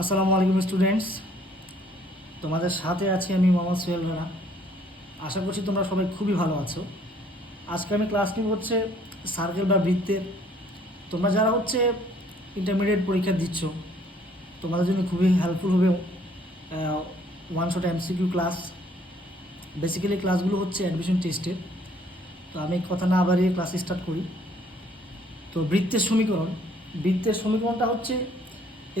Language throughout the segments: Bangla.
আসসালামু আলাইকুম স্টুডেন্টস তোমাদের সাথে আছি আমি মোহাম্মদ সোহেল রানা। আশা করছি তোমরা সবাই খুবই ভালো আছো। আজকে আমি ক্লাস নিব হচ্ছে সার্কেল বা বৃত্তের। তোমরা যারা হচ্ছে ইন্টারমিডিয়েট পরীক্ষা দিচ্ছ, তোমাদের জন্য খুবই হেল্পফুল হবে one shot MCQ class basically ক্লাসগুলো হচ্ছে অ্যাডমিশন টেস্টের তো আমি কথা না বাড়িয়ে ক্লাস স্টার্ট করি। তো বৃত্তের সমীকরণ। বৃত্তের সমীকরণটা হচ্ছে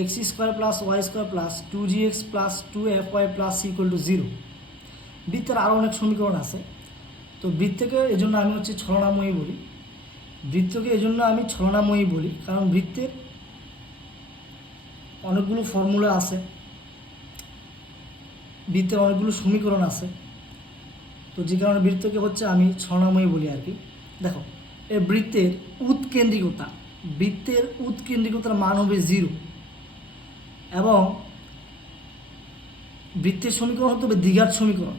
X square plus Y square plus two G X plus two F Y plus equal to zero বৃত্তের আরও অনেক সমীকরণ আছে। তো বৃত্তকে এই জন্য আমি হচ্ছে ছলনাময়ী বলি। বৃত্তকে এই জন্য আমি ছলনাময়ী বলি, কারণ বৃত্তের অনেকগুলো ফর্মুলা আছে। বৃত্তের অনেকগুলো সমীকরণ আছে। তো যে কারণে বৃত্তকে হচ্ছে আমি ছলনাময়ী বলি আর কি। দেখো এই বৃত্তের উৎকেন্দ্রিকতা, বৃত্তের উৎকেন্দ্রিকতার মান হবে জিরো এবং বৃত্তের সমীকরণ হতে হবে দ্বিঘাত সমীকরণ।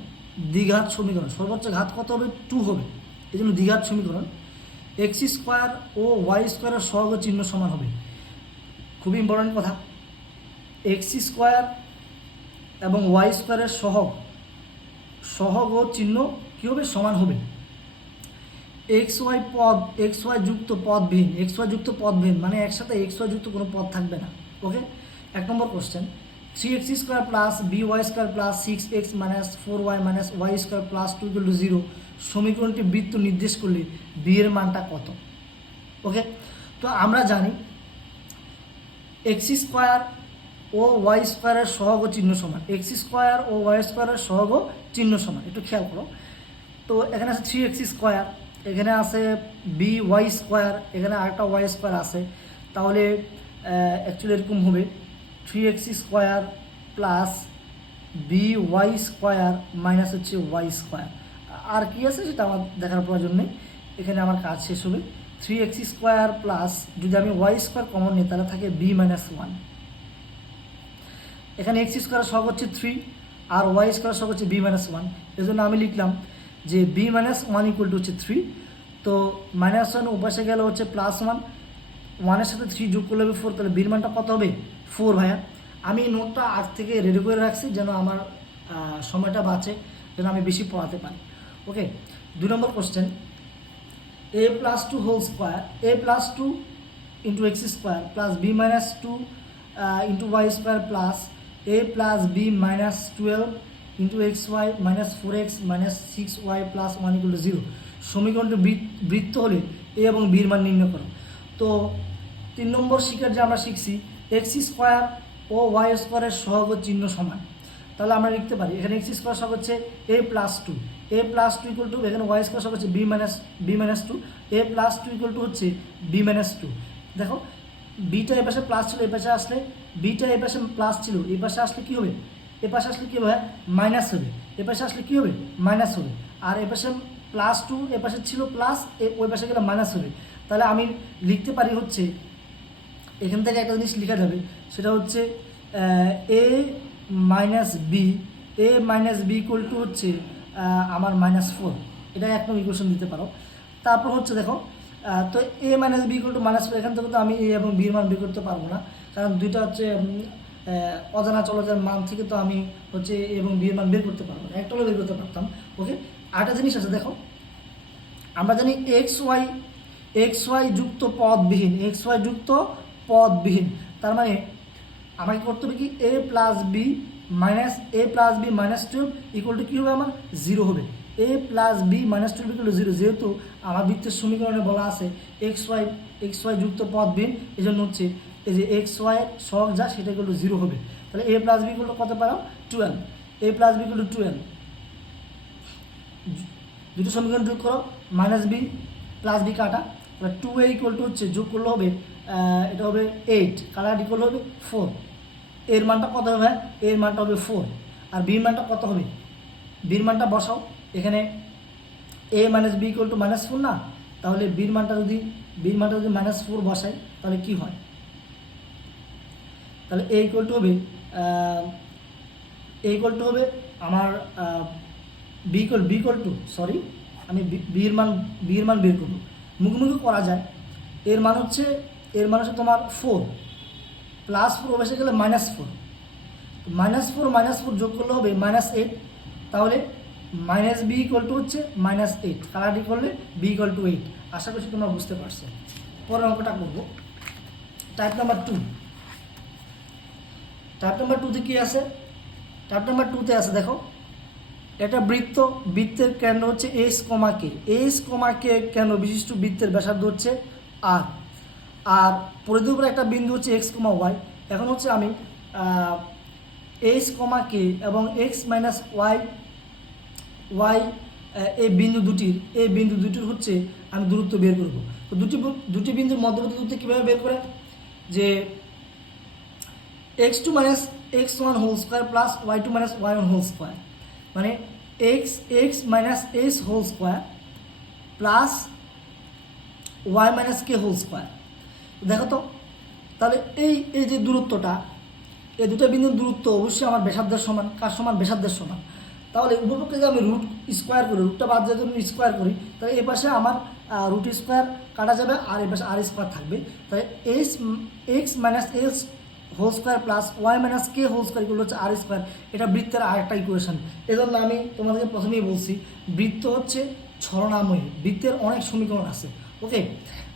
দ্বিঘাত সমীকরণ। সর্বোচ্চ ঘাত কত হবে? টু হবে। এই জন্য দ্বিঘাত সমীকরণ। এক্স স্কোয়ার ও ওয়াই স্কোয়ারের সহগ চিহ্ন সমান হবে। খুবই ইম্পর্টেন্ট কথা। এক্স স্কোয়ার এবং ওয়াই স্কোয়ারের সহগ সহগ ও চিহ্ন কী হবে? সমান হবে। এক্স ওয়াই পদ এক্স ওয়াই যুক্ত পদ পদবিহীন। এক্স ওয়াই যুক্ত পদ পদবিহীন মানে একসাথে এক্স ওয়াই যুক্ত কোনো পদ থাকবে না। ওকে এক নম্বর question three X square plus B Y square plus six X minus four Y minus Y square plus two equal to zero সমীকরণটি বৃত্ত নির্দেশ করলে বি এর মানটা কত? ওকে তো আমরা জানি এক্স স্কোয়ার ও ওয়াই স্কোয়ারের সহগ চিহ্ন সমান। এক্স স্কোয়ার ও ওয়াই স্কোয়ারের সহগ চিহ্ন সমান। একটু খেয়াল করো। তো এখানে আছে থ্রি এক্স স্কোয়ার এখানে আছে বি ওয়াই স্কোয়ার এখানে আরেকটা ওয়াই স্কোয়ার আছে। তাহলে অ্যাকচুয়ালি এরকম হবে। Three X square plus B Y square minus হচ্ছে ওয়াই স্কোয়ার আর কি আছে সেটা আমার দেখার প্রয়োজন নেই। এখানে আমার কাজ শেষ হবে। থ্রি এক্স স্কোয়ার প্লাস যদি আমি ওয়াই স্কোয়ার কমন নিই, তাহলে থাকে বি মাইনাস ওয়ান এখানে এক্স স্কোয়ার সহগ হচ্ছে থ্রি আর ওয়াই স্কোয়ার সহগ হচ্ছে বি মাইনাস ওয়ান এই জন্য আমি লিখলাম যে B minus one equal to হচ্ছে থ্রি তো মাইনাস ওয়ান উপাসে গেলে হচ্ছে প্লাস ওয়ান ওয়ানের সাথে থ্রি যোগ করলে ফোর তাহলে বির মানটা কত হবে? ফোর ভাইয়া, আমি নোটটা আজ থেকে রেডি করে রাখছি যেন আমার সময়টা বাঁচে, যেন আমি বেশি পড়াতে পারি। ওকে দুই নম্বর question A plus two whole square A plus two into X square plus B minus two into Y square plus A plus B minus twelve into X Y minus four X minus six Y plus one equal zero সমীকরণটি বৃত্ত হলে এ এবং বির মান নির্ণয় করো। তো, তিন নম্বর শিকার যে আমরা শিখছি এক্স স্কোয়ার ও ওয়াই স্কোয়ারের সহগ চিহ্ন সমান। তাহলে আমরা লিখতে পারি, এখানে এক্স স্কোয়ার সহগ হচ্ছে A plus two A plus two equal to এখানে ওয়াই স্কোয়ার সহগ হচ্ছে B minus B minus two A plus two equal to হচ্ছে বি মাইনাস টু দেখো বিটা এ পাশে প্লাস ছিল এ পাশে আসলে বিটা এ পাশে প্লাস ছিল এই পাশে আসলে কী হবে? এ পাশে আসলে কী হবে? মাইনাস হবে। এ পাশে আসলে কী হবে? মাইনাস হবে। আর এ পাশে প্লাস টু এ পাশে ছিল প্লাস ওই পাশে গেলে মাইনাস হবে। তাহলে আমি লিখতে পারি হচ্ছে এখান থেকে একটা জিনিস লেখা যাবে সেটা হচ্ছে A minus B A minus B equal to হচ্ছে আমার মাইনাস ফোর এটা এক নম্বর ইকুয়েশন দিতে পারো। তারপর হচ্ছে দেখো তো A minus B equal to minus four এখান থেকে তো আমি এ এবং বির মান বের করতে পারব না, কারণ দুইটা হচ্ছে অজানা চলকের মান থেকে তো আমি হচ্ছে এ এবং বির মান বের করতে পারব না, একটা বের করতে পারতাম ওকে আরেকটা জিনিস আছে, দেখো, আমরা জানি এক্স ওয়াই এক্স ওয়াই যুক্ত পদবিহীন এক্স ওয়াই যুক্ত পদবিহীন। তার মানে আমাকে করতে হবে কি? A plus B minus A plus B minus twelve equal to কী হবে আমার? জিরো হবে। A plus B minus twelve equal to zero যেহেতু আমার বৃত্তের সমীকরণে বলা আছে এক্স ওয়াই এক্স ওয়াই যুক্ত পদবিহীন এই জন্য হচ্ছে এই যে এক্স ওয়াই সহগ যা, সেটা ইকুয়াল টু জিরো হবে। তাহলে A plus B equal to কত পারো? Twelve A plus B equal to twelve দুটো সমীকরণ যোগ করো। মাইনাস বি প্লাস বি কাটা। তাহলে টু এ ইকুয়াল টু হচ্ছে, যোগ করলে হবে এটা হবে এইট কাটার ইকুয়াল হবে ফোর এর মানটা কত হবে? এর মানটা হবে ফোর আর বির মানটা কত হবে? বির মানটা বসাও। এখানে A minus B equal to minus four না? তাহলে বির মানটা যদি বির মানটা যদি মাইনাস ফোর বসাই, তাহলে কি হয়? তাহলে এ ইকুয়াল টু হবে এ ইকুয়াল টু হবে আমার B equal B equal to sorry আমি বির মান বির মান বের করব। মুখোমুখি করা যায়। এর মান হচ্ছে এর মান হচ্ছে তোমার ফোর প্লাস ফোর বসে গেলে minus four minus four minus four যোগ করলে হবে মাইনাস এইট তাহলে মাইনাস বি ইকুয়াল টু হচ্ছে মাইনাস এইট কালারটি করলে বি ইকুয়াল টু এইট আশা করছি তোমরা বুঝতে পারছ। পরের অঙ্কটা করব। Type number two type number টুতে কী আছে? টাইপ নাম্বার টুতে আছে, দেখো। এটা বৃত্ত, বৃত্তের কেন্দ্র হচ্ছে S comma K S comma কে কেন্দ্র, বিশিষ্ট বৃত্তের ব্যাসার্ধ হচ্ছে আর আর পরিধির উপরে একটা বিন্দু হচ্ছে এক্স কমা ওয়াই এখন হচ্ছে আমি এইচ কমা কে এবং এক্স মাইনাস ওয়াই ওয়াই এই বিন্দু দুটির, এই বিন্দু দুটির হচ্ছে আমি দূরত্ব বের করব। তো দুটি দুটি বিন্দুর মধ্যবর্তী দূরত্ব কীভাবে বের করে? যে X two minus X one whole square plus Y two minus Y one whole square মানে X X minus S whole square plus Y minus K whole square দেখো তো, তাহলে এই এই যে দূরত্বটা, এই দুটো বিন্দুর দূরত্ব অবশ্যই আমার ব্যাসার্ধের সমান, কার সমান? ব্যাসার্ধের সমান। তাহলে উপপক্ষে যদি আমি রুট স্কোয়ার করি রুটটা বাদ দিয়ে আমি স্কোয়ার করি, তাহলে এই পাশে আমার রুট স্কোয়ার কাটা যাবে, আর এই পাশে আর স্কোয়ার থাকবে। তাহলে S X minus S whole square plus Y minus K whole square এগুলো হচ্ছে আর স্কোয়ার এটা বৃত্তের আরেকটা ইকুয়েশন এজন্য আমি তোমাদেরকে প্রথমেই বলছি, বৃত্ত হচ্ছে ছলনাময়ী, বৃত্তের অনেক সমীকরণ আছে। ওকে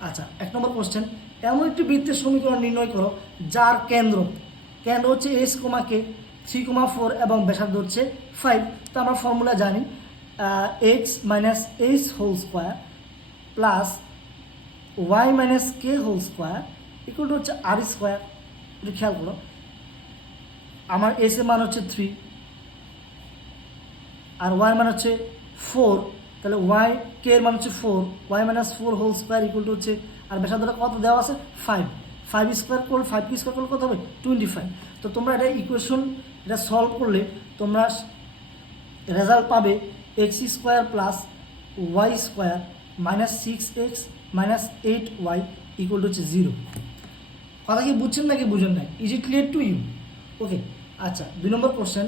আচ্ছা এক নম্বর কোশ্চেন এমন একটি বৃত্তের সমীকরণ নির্ণয় করো, যার কেন্দ্র। কেন্দ্র হচ্ছে S comma K three comma four এবং ব্যাসার্ধ হচ্ছে ফাইভ তো আমরা ফর্মুলা জানি X minus H whole square plus Y minus K whole square equal to হচ্ছে আর স্কোয়ার একটু খেয়াল করো। আমার এস এর মান হচ্ছে থ্রি আর ওয়াই মান হচ্ছে ফোর তাহলে ওয়াই কে এর মান হচ্ছে four Y minus four whole square equal to হচ্ছে আর ব্যাসার্ধটা কত দেওয়া আছে? ফাইভ ফাইভ স্কোয়ার করলে ফাইভ স্কোয়ার করলে কত হবে? টোয়েন্টি ফাইভ তো তোমরা এটা ইকুয়েশন এটা সলভ করলে তোমরা রেজাল্ট পাবে X square plus Y square minus six X minus eight Y equal to হচ্ছে জিরো কথা কি বুঝছেন নাকি বুঝেন না is it clear to you okay আচ্ছা দুই নম্বর কোশ্চেন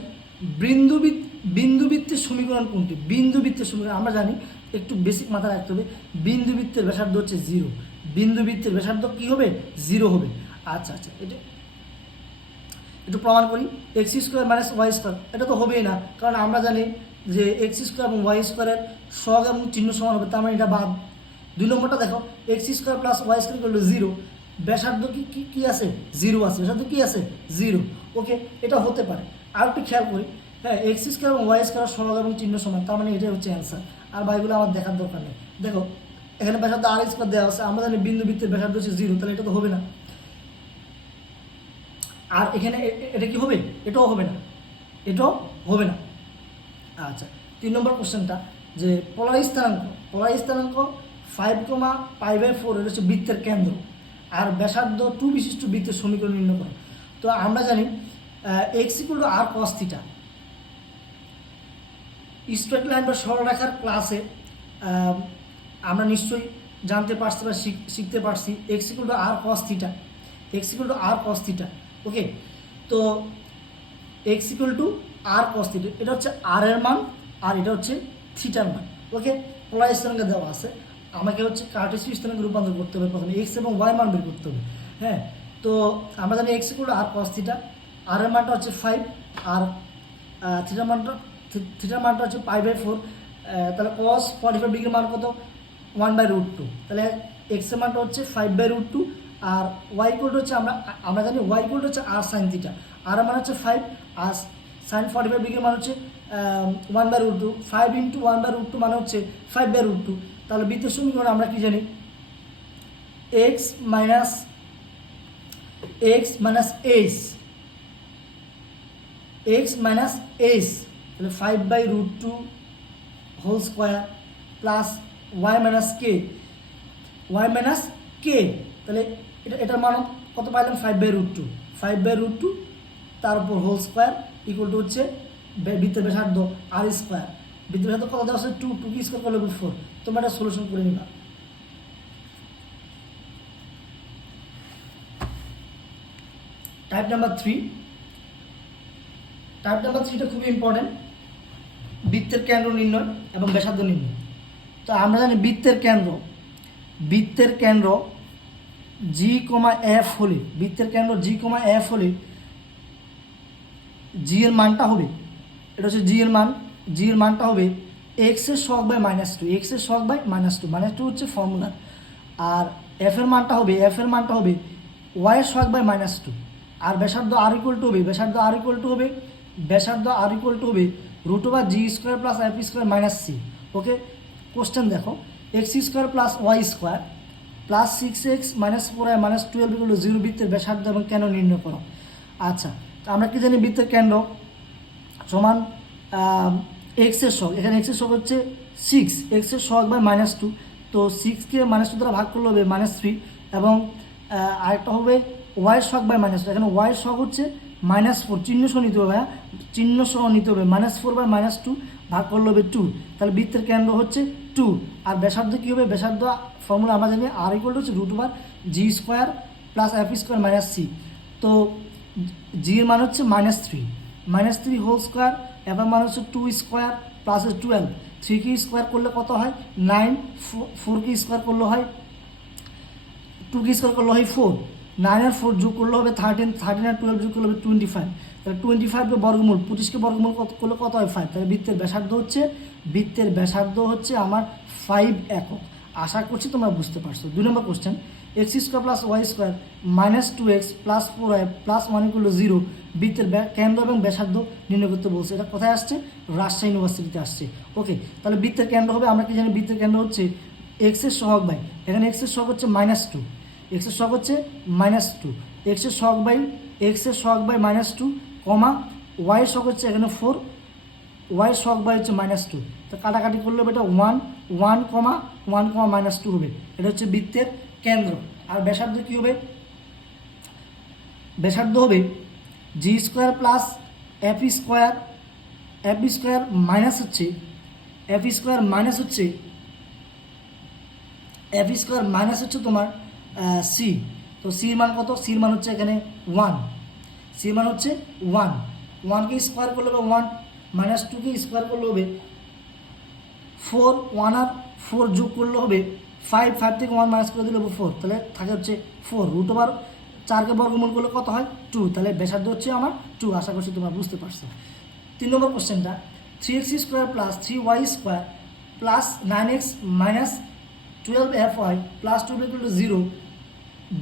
বিন্দুবৃত্ত বিন্দুবৃত্তের সমীকরণ কোনটি? বিন্দুবৃত্তের সমীকরণ, আমরা জানি, একটু বেসিক মাথায় রাখতে হবে। বিন্দুবৃত্তের ব্যাসার্ধ হচ্ছে জিরো বিন্দুবৃত্তের ব্যাসার্ধ কী হবে? জিরো হবে। আচ্ছা আচ্ছা এটা একটু প্রমাণ করি। X square minus Y square এটা তো হবেই না। কারণ আমরা জানি যে এক্স স্কোয়ার এবং ওয়াই স্কোয়ারের সহগ এবং চিহ্ন সমান হবে, তার মানে এটা বাদ। দুই নম্বরটা দেখো X square plus Y square করল জিরো ব্যাসার্ধ কি কি, কী আছে? জিরো আছে। ব্যাসার্ধ কী আছে? জিরো ওকে এটা হতে পারে। আর একটু খেয়াল করি হ্যাঁ এক্স স্কোয়ার এবং ওয়াই স্কোয়ার সহগ এবং চিহ্ন সমান, তার মানে এটাই হচ্ছে অ্যান্সার আর বাইগুলো আমার দেখার দরকার নেই। দেখো এখানে ব্যাসার্ধ আর স্কোয়ার দেওয়া আছে, আমরা জানি বিন্দু বৃত্তের ব্যাসার্ধ হচ্ছে জিরো তাহলে এটা তো হবে না। আর এখানে এটা কি হবে? এটাও হবে না। এটাও হবে না। আচ্ছা তিন নম্বর কোশ্চেনটা যে পোলার স্থানাঙ্ক পোলার স্থানাঙ্ক five comma five by four এটা হচ্ছে বৃত্তের কেন্দ্র, আর ব্যাসার্ধ টু বিশিষ্ট বৃত্তের সমীকরণ নির্ণয় করো। তো আমরা জানি X equal to R cos theta straight line বা সরলরেখার ক্লাসে আমরা নিশ্চয়ই জানতে পারছি বা শিখ- শিখতে পারছি X equal to R cos theta X equal to R cos theta okay তো X equal to R cos theta এটা হচ্ছে আর এর মান আর এটা হচ্ছে থিটার মান ওকে পোলার স্থানাঙ্ক দেওয়া আছে, আমাকে হচ্ছে কার্টেসিয়ান স্থানাঙ্কে রূপান্তর করতে হবে প্রথমে এক্স এবং ওয়াই মান বের করতে হবে হ্যাঁ? তো আমরা জানি X to R cos theta R এর মানটা হচ্ছে ফাইভ আর থিটার মানটা থিটার মানটা হচ্ছে পাই বাই ফোর তাহলে কস ফর্টি ফাইভ ডিগ্রির মান কত? ওয়ান বাই রুট টু তাহলে এক্সের মানটা হচ্ছে ফাইভ বাই রুট টু আর ওয়াই কোড হচ্ছে আমরা আমরা জানি ওয়াই কোড হচ্ছে আর সাইন থিটা আর মান হচ্ছে five R sine forty five ডিগ্রির মান হচ্ছে one by root two five into one by root two মানে হচ্ছে ফাইভ বাই রুট টু তাহলে বৃত্তের সমীকরণ আমরা কি জানি? X minus X minus H X minus H তাহলে five by root two whole square plus Y minus K Y minus K তাহলে এটা, এটার মান কত পাইলাম? Five by root two five by root two তার উপর হোল স্কোয়ার ইকুয়াল টু হচ্ছে বৃত্তের ব্যাসার্ধ আর স্কোয়ার বৃত্তের ব্যাসার্ধ কত দেওয়া টু টু কি স্কোয়ার করলে ফোর তোমরা এটা সলিউশন করে নিবা। Type number three type number থ্রিটা খুবই ইম্পর্টেন্ট বৃত্তের কেন্দ্র নির্ণয় এবং ব্যাসার্ধ নির্ণয়। তো আমরা জানি বৃত্তের কেন্দ্র। বৃত্তের কেন্দ্র জি কমা এফ হলে, বৃত্তের কেন্দ্র জি কমা এফ হলে জি এর মানটা হবে, এটা হচ্ছে জি এর মান। জি এর মানটা হবে এক্সের শক বাই মাইনাস টু এক্সের শক by minus two minus two হচ্ছে ফর্মুলা আর এফ এর মানটা হবে এফ এর মানটা হবে ওয়াই এর শক বাই মাইনাস টু আর ব্যাসার্ধ আর ইকুয়াল টু হবে, ব্যাসার্ধ আর ইকুয়াল টু হবে, ব্যাসার্ধ আর ইকুয়াল টু হবে root over G square plus F square minus C okay question দেখো X square plus Y square plus six X minus four Y minus twelve to zero বৃত্তের ব্যাসার্ধ এবং কেন নির্ণয় করো? আচ্ছা আমরা কি জানি বৃত্তের কেন্দ্র? সমান এক্সের শখ এখানে এক্সের শখ হচ্ছে সিক্স এক্সের শখ বাই মাইনাস টু তো সিক্সকে মাইনাস টু দ্বারা ভাগ করলে হবে মাইনাস থ্রি এবং আরেকটা হবে ওয়াই শখ বাই মাইনাস টু এখানে ওয়াই শখ হচ্ছে মাইনাস ফোর চিহ্ন সহ নিতে হবে হ্যাঁ? চিহ্ন সহ নিতে হবে minus four by minus two ভাগ করলে হবে টু তাহলে বৃত্তের কেন্দ্র হচ্ছে টু আর ব্যাসার্ধ কী হবে? ব্যাসার্ধ ফর্মুলা আমরা জানি আর ইকুয়াল হচ্ছে root over g square plus f square minus c তো জি এর মান হচ্ছে minus three minus three whole square এবার মান হচ্ছে two square plus twelve three কি স্কোয়ার করলে কত হয়? নাইন ফোর কি স্কোয়ার করলে হয়? টু কি স্কোয়ার করলে হয় ফোর নাইন আর ফোর যোগ করলে হবে থার্টিন থার্টিন আর টুয়েলভ যোগ করলে হবে টোয়েন্টি ফাইভ তাহলে টোয়েন্টি ফাইভকে বর্গমূল পঁচিশকে বর্গমূল করলে কত হয়? ফাইভ তাহলে বৃত্তের ব্যাসার্ধ হচ্ছে বৃত্তের ব্যাসার্ধ হচ্ছে আমার ফাইভ একক। আশা করছি তোমরা বুঝতে পারছ। দুই number question x square plus y square minus two x plus four y plus one equal zero বৃত্তের কেন্দ্র এবং ব্যাসার্ধ নির্ণয় করতে বলছে। এটা কোথায় আসছে? রাজশাহী ইউনিভার্সিটিতে আসছে। ওকে তাহলে বৃত্তের কেন্দ্র হবে। আমরা কি জানি বৃত্তের কেন্দ্র হচ্ছে এক্সের সহগ বাই। এখানে এক্সের সহগ হচ্ছে মাইনাস টু এক্সের সহগ হচ্ছে মাইনাস টু এক্সের সহগ বাই এক্সের সহগ বাই মাইনাস টু কমা ওয়াইয়ের সহগ হচ্ছে এখানে ফোর ওয়াই শক বাই হচ্ছে মাইনাস টু তো কাটাকাটি করলে এটা one one comma one comma minus two হবে। এটা হচ্ছে বৃত্তের কেন্দ্র। আর ব্যাসার্ধ কী হবে? ব্যাসার্ধ হবে g square plus f square f square minus হচ্ছে এফ স্কোয়ার মাইনাস হচ্ছে এফ স্কোয়ার মাইনাস হচ্ছে তোমার সি তো সির মান কত? সির মান হচ্ছে এখানে ওয়ান সির মান হচ্ছে ওয়ান ওয়ানকে স্কোয়ার করলে হবে ওয়ান মাইনাস টুকে স্কোয়ার করলে হবে ফোর ওয়ান আর ফোর যোগ করলে হবে ফাইভ ফাইভ থেকে ওয়ান মাইনাস করে দিলে হবে ফোর তাহলে থাকে হচ্ছে ফোর রুট ওভার চারকে বর্গমূল করলে কত হয়? টু তাহলে ব্যাসার্ধ হচ্ছে আমার টু আশা করছি তোমরা বুঝতে পারছ। তিন নম্বর কোশ্চেনটা three x square plus three y square plus nine x minus twelve f y plus two two zero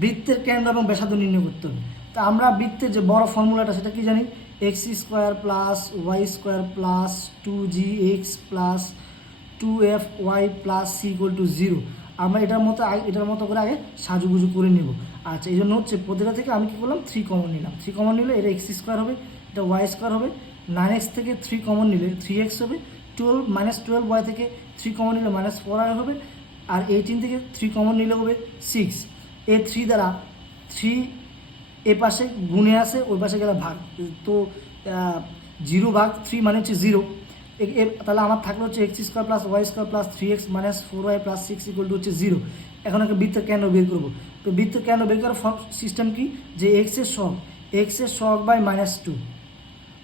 বৃত্তের কেন্দ্র এবং ব্যাসার্ধ নির্ণয় করতে হবে। তা আমরা বৃত্তের যে বড় ফর্মুলাটা, সেটা কি জানি? X square plus y square plus two g x plus two f y plus c equal to zero. আমরা এটার মতো এটার মতো করে আগে সাজুগুজু করে নেব। আচ্ছা এই জন্য হচ্ছে প্রতিটা থেকে আমি কী করলাম? থ্রি কমন নিলাম। থ্রি কমন নিলে এটা এক্স স্কোয়ার হবে, এটা ওয়াই স্কোয়ার হবে। নাইন এক্স থেকে থ্রি কমন নিলে থ্রি এক্স হবে। টুয়েলভ, মাইনাস টুয়েলভ ওয়াই থেকে থ্রি কমন নিলে মাইনাস ফোর আর হবে। আর এইটিন থেকে থ্রি কমন নিলে হবে সিক্স। এ থ্রি দ্বারা, থ্রি এ পাশে গুণে আসে, ওই পাশে গেলে ভাগ। তো জিরো ভাগ থ্রি মানে হচ্ছে জিরো। তাহলে আমার থাকলে হচ্ছে x square plus y square plus three x minus four y plus six equal to হচ্ছে জিরো। এখন একটা বৃত্তের কেন বের করব? তো বৃত্তের কেন বের করার সিস্টেম কি? যে এক্সের শখ এক্সের শখ by minus two,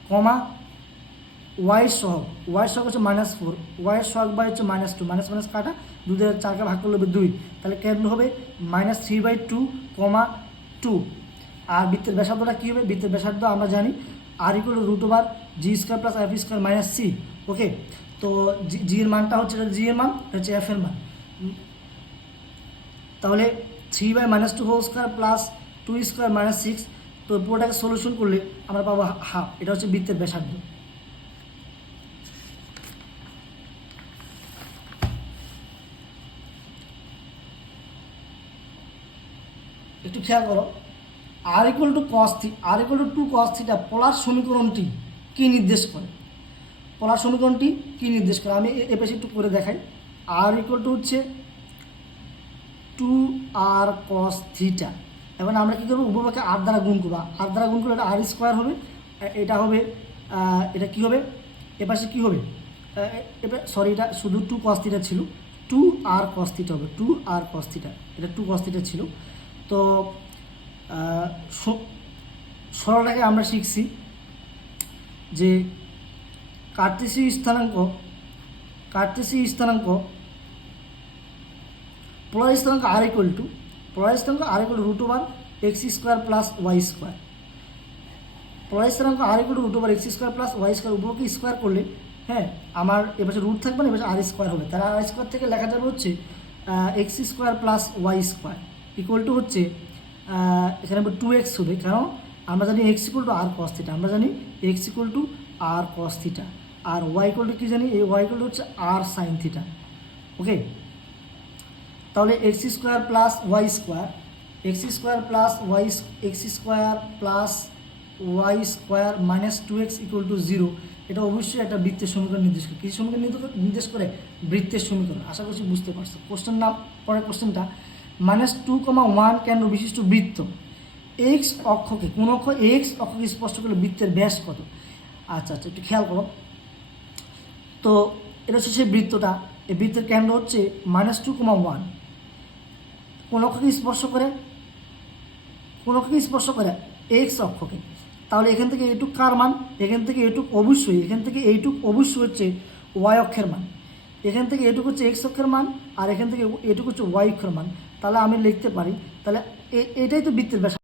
comma y শখ ওয়াই শখ হচ্ছে মাইনাস ফোর ওয়াই শখ বাই হচ্ছে মাইনাস টু মাইনাস মাইনাস কাটা দুধের চারকে ভাগ করলে হবে দুই। তাহলে কেন্দ্র হবে? Minus three by two comma two আর বৃত্তের ব্যাসার্ধটা কী হবে? বৃত্তের ব্যাসার্ধ আমরা জানি r equal root over g square plus f square minus c okay তো জি এর মানটা হচ্ছে জি এর মান, এটা হচ্ছে এফ এর মান। তাহলে three by minus two whole square plus two square minus six তো পুরোটাকে সলিউশন করলে আমরা পাবো হাফ এটা হচ্ছে বৃত্তের ব্যাসার্ধ। একটু খেয়াল করো। R equal to cos theta r equal to two cos theta polar সমীকরণটি কী নির্দেশ করে? পোলার সমীকরণটি কী নির্দেশ করে? আমি এ- পাশে একটু করে দেখাই। আর ইকুয়াল টু হচ্ছে টু আর কস থিটা এবার আমরা কী করব? উপরকে আর দ্বারা গুণ করব। আর দ্বারা গুণ করলে এটা আর স্কোয়ার হবে। এটা হবে এটা কি হবে? এ পাশে কী হবে? সরি এটা শুধু টু কস থিটা ছিল। টু আর কস থিটা হবে। টু আর কস থিটা এটা টু কস থিটা ছিল। তো সরলটাকে আমরা শিখছি যে কার্তেসীয় স্থানাঙ্ক কার্তেসীয় স্থানাঙ্ক পোলার স্থানাঙ্ক আর ইকুয়াল টু পোলার স্থানাঙ্ক r equal root over x square plus y square পলারি স্থিরাঙ্ক r equal root over x square plus y square উপরকে square করলে হ্যাঁ আমার এবার রুট থাকবে না এবার আর স্কোয়ার হবে। তারা আর স্কোয়ার থেকে লেখা যাবে হচ্ছে x square plus y square equal to হচ্ছে এখানে টু এক্স হবে। কারণ আমরা জানি x equal to r cos theta আমরা জানি x equal to r cos theta R y equal to কী জানি? এই ওয়াই ইকুয়াল টু হচ্ছে আর সাইন থিটা ওকে তাহলে x square plus y square x square plus y x square plus y square minus two x equal to zero এটা অবশ্যই একটা বৃত্তের সমীকরণ নির্দেশ করে। কী সমীকরণ নির্দেশ- নির্দেশ করে? বৃত্তের সমীকরণ। আশা করছি বুঝতে পারছ। কোশ্চেন না পরের কোশ্চেনটা মাইনাস টু কমা ওয়ান কেন্দ্র বিশিষ্ট বৃত্ত? এক্স অক্ষকে, কোন অক্ষ এক্স অক্ষকে স্পষ্ট করলে বৃত্তের ব্যাস কত? আচ্ছা আচ্ছা একটু খেয়াল করো। তো এটা হচ্ছে সেই বৃত্তটা। এই বৃত্তের কেন্দ্র হচ্ছে মাইনাস টু কমা ওয়ান। কোন অক্ষকে স্পর্শ করে? কোন অক্ষকে স্পর্শ করে? এক্স অক্ষকে। তাহলে এখান থেকে এইটুক কার মান? এখান থেকে এইটুক অবশ্যই, এখান থেকে এইটুক অবশ্যই হচ্ছে ওয়াই অক্ষের মান। এখান থেকে এটুকু হচ্ছে এক্স অক্ষের মান, আর এখান থেকে এটুকু হচ্ছে ওয়াই অক্ষের মান। তাহলে আমি লিখতে পারি। তাহলে এটাই তো বৃত্তের ব্যাস